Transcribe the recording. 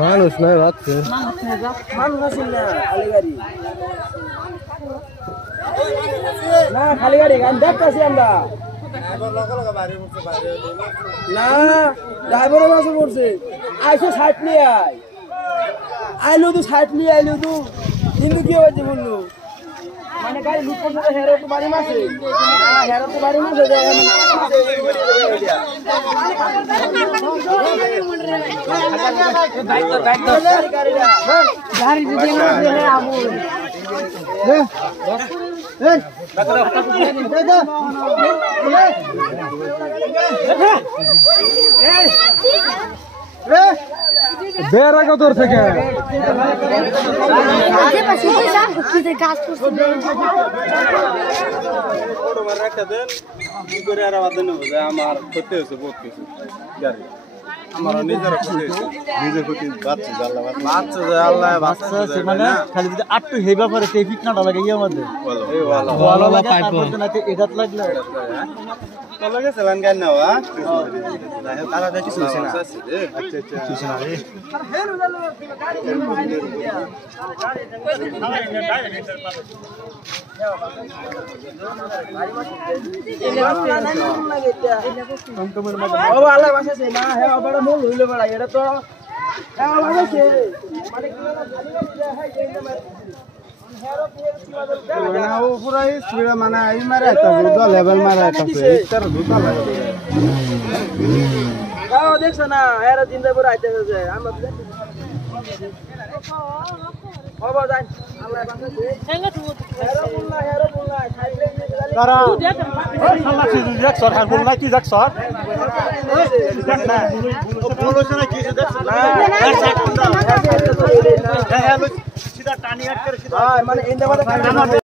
মানুষ নয় বাচ্চা মানুষ আসেন না খালি গাড়ি না খালি গাড়ি গান দেখতেছি আমরা না ড্রাইভারও মাসে পড়ছে আইসো 60 নিয়ে আইলো তো 60 নিয়ে আইলো তো কিন্তু কি হয়েছে বললো মানে গাড়ি লুট করতে হেরো তো বাড়ি মাসে না হেরো তো বাড়ি মাসে যায় গাড়ি যদি না আমু বের আগে তোর থেকে আমার ক্ষতি হয়েছে বহুত কিছু আমার নিজের ক্ষতি হয়েছে নিজের ক্ষতি বাচ্চা মানে খালি যদি আটটু হে ব্যাপারে সেই ফিটনাটা লাগে ইয়ে মধ্যে এটা লাগলে লাগে চালান গান না আলাদা কিছু হচ্ছে না আচ্ছা কিছু না রে আল্লাহ বাসাছে না হ্যাঁ বড় মূল হইলো বড় এটা তো হ্যাঁ বাসাছে মানে কি না ও পুরাই স্পিড মানে এই মারে একটা দুটো লেভেল মারে একটা এটার দুটো লাগে গাও দেখছ না এরা জিন্দা করে আইতেছে আমরা বাবা যাই আল্লাহ বাসাছে হেরো বলনা সাইডে তারা আল্লাহ কি দেখ সর আর বল না কি দেখ সর দেখ না বলছ না কি দেখ না হ্যাঁ সিধা টানি আটকে সিধা মানে ইন্দা